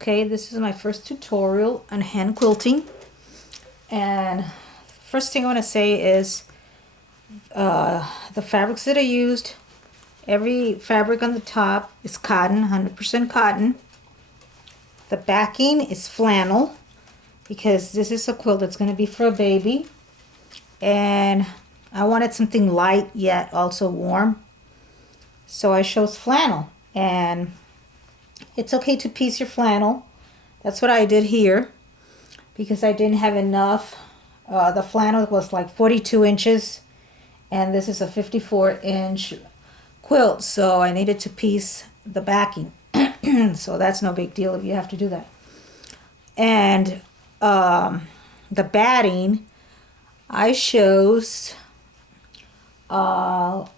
Okay, this is my first tutorial on hand quilting, and first thing I want to say is the fabrics that I used. Every fabric on the top is cotton, 100% cotton. The backing is flannel because this is a quilt that's going to be for a baby, and I wanted something light yet also warm, so I chose flannel. And it's okay to piece your flannel. That's what I did here because I didn't have enough. The flannel was like 42 inches and this is a 54-inch quilt, so I needed to piece the backing. So that's no big deal if you have to do that. And the batting, I chose low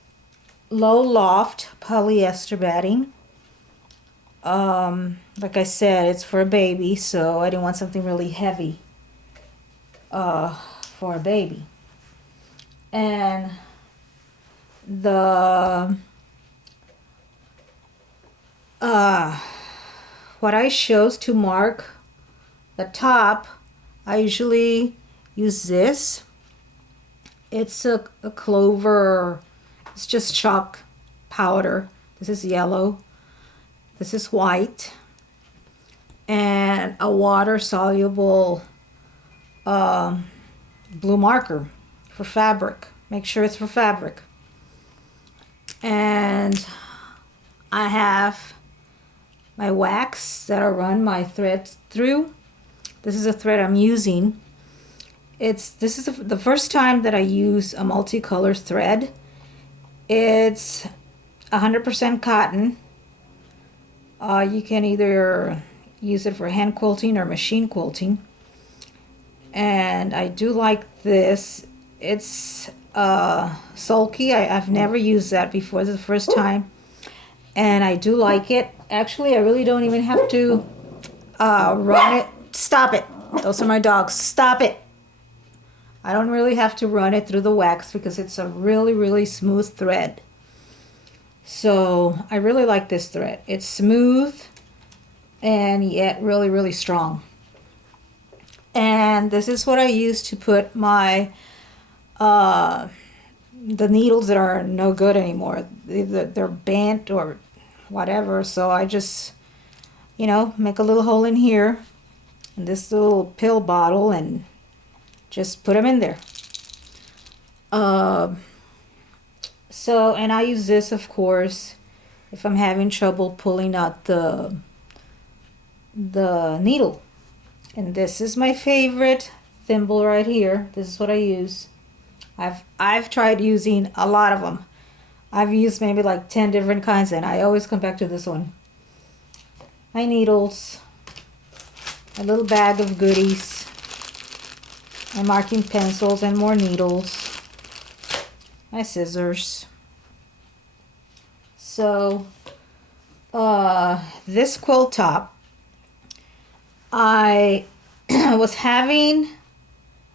loft polyester batting. Like I said, it's for a baby, so I didn't want something really heavy for a baby. And the what I chose to mark the top, I usually use this. It's a clover, it's just chalk powder. This is yellow, this is white, and a water-soluble blue marker for fabric. Make sure it's for fabric. And I have my wax that I run my thread through. This is a thread I'm using. This is the first time that I use a multicolor thread. It's 100% cotton. You can either use it for hand quilting or machine quilting. And I do like this. It's sulky. I've never used that before. This is the first time. And I do like it. Actually, I really don't even have to run it. Stop it. Those are my dogs. Stop it. I don't really have to run it through the wax because it's a really, really smooth thread. So I really like this thread. It's smooth and yet really, really strong. And this is what I use to put my the needles that are no good anymore. They're bent or whatever. So I just, make a little hole in here in this little pill bottle and just put them in there. And I use this, of course, if I'm having trouble pulling out the needle. And this is my favorite thimble right here. This is what I use. I've tried using a lot of them. I've used maybe like 10 different kinds, and I always come back to this one. My needles, a little bag of goodies, my marking pencils and more needles, my scissors. So this quilt top, I was having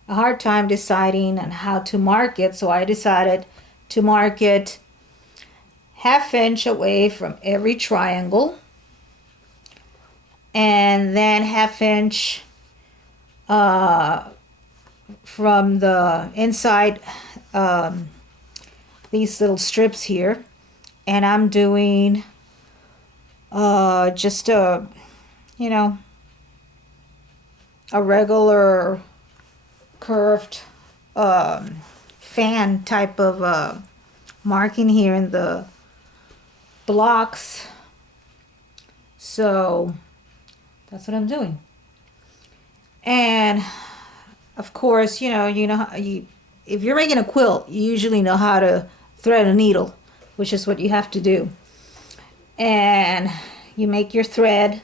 a hard time deciding on how to mark it, so I decided to mark it 1/2 inch away from every triangle, and then 1/2 inch from the inside these little strips here. And I'm doing just a regular curved fan type of marking here in the blocks. So that's what I'm doing. And of course, if you're making a quilt, you usually know how to thread a needle, which is what you have to do. And you make your thread,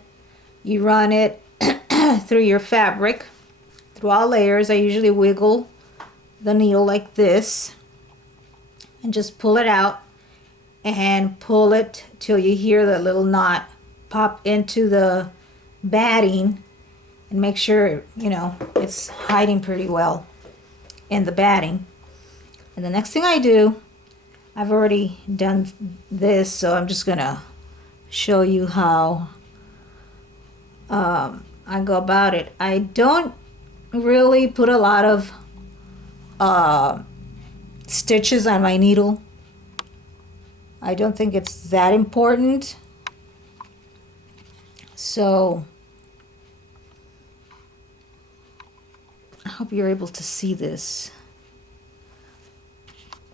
you run it through your fabric, through all layers. I usually wiggle the needle like this and just pull it out and pull it till you hear the little knot pop into the batting, and make sure it's hiding pretty well in the batting. And the next thing I do, I've already done this, so I'm just gonna show you how I go about it. I don't really put a lot of stitches on my needle. I don't think it's that important. So I hope you're able to see this.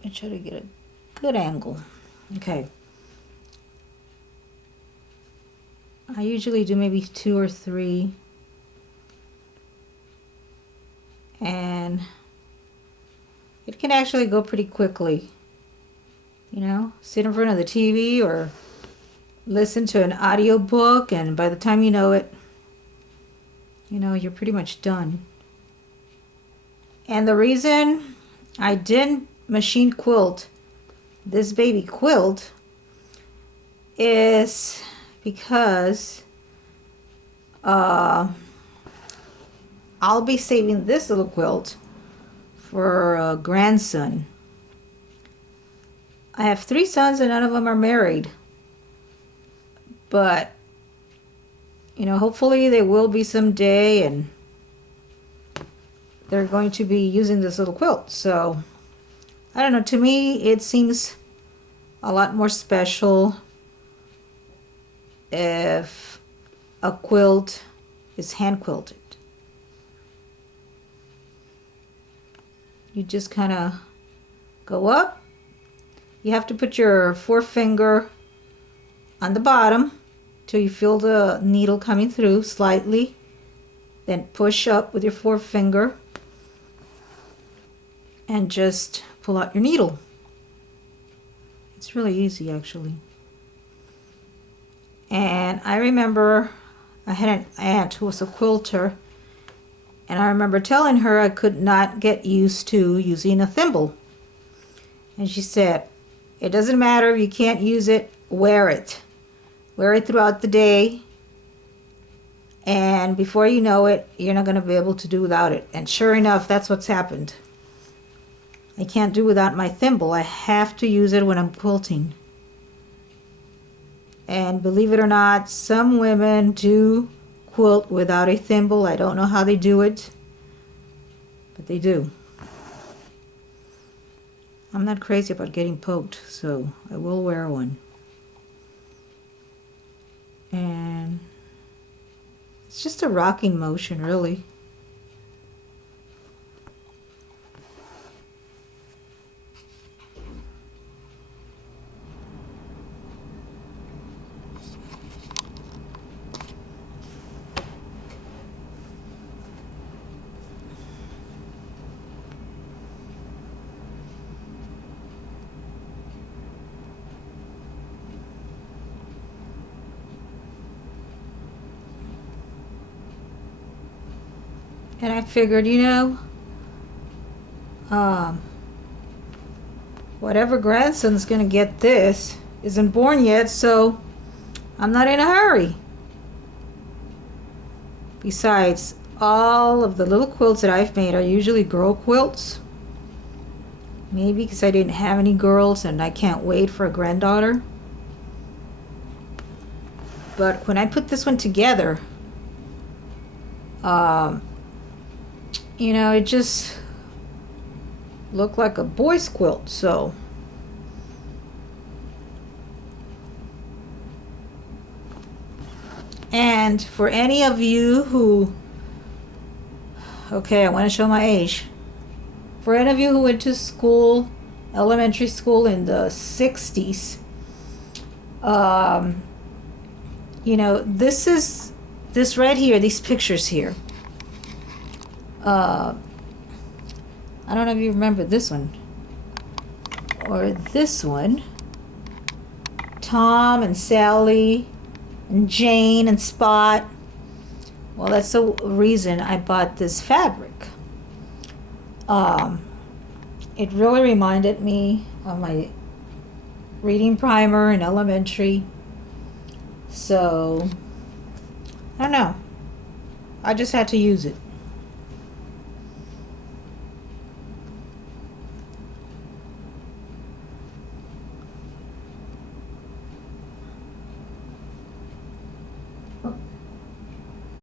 I try to get a good angle. Okay. I usually do maybe 2 or 3. And it can actually go pretty quickly. You know, sit in front of the TV or listen to an audio book, and by the time you know it, you know, you're pretty much done. And the reason I didn't machine quilt this baby quilt is because I'll be saving this little quilt for a grandson. I have 3 sons and none of them are married. But, you know, hopefully they will be someday, and they're going to be using this little quilt. So, I don't know, to me it seems a lot more special if a quilt is hand quilted. You just kind of go up. You have to put your forefinger on the bottom till you feel the needle coming through slightly. Then push up with your forefinger and just pull out your needle. It's really easy, actually. And I remember I had an aunt who was a quilter, and I remember telling her I could not get used to using a thimble. And she said, it doesn't matter if you can't use it, wear it. Wear it throughout the day, and before you know it, you're not going to be able to do without it. And sure enough, that's what's happened. I can't do without my thimble. I have to use it when I'm quilting. And believe it or not, some women do quilt without a thimble. I don't know how they do it, but they do. I'm not crazy about getting poked, so I will wear one. And it's just a rocking motion, really. And I figured, you know, whatever grandson's gonna get this isn't born yet, so I'm not in a hurry. Besides, all of the little quilts that I've made are usually girl quilts. Maybe because I didn't have any girls and I can't wait for a granddaughter. But when I put this one together, you know, it just looked like a boy's quilt, so. And for any of you who, okay, I want to show my age. For any of you who went to school, elementary school in the 60s, you know, this right here, these pictures here. I don't know if you remember this one or this one. Tom and Sally and Jane and Spot. Well, that's the reason I bought this fabric. It really reminded me of my reading primer in elementary. So, I don't know. I just had to use it.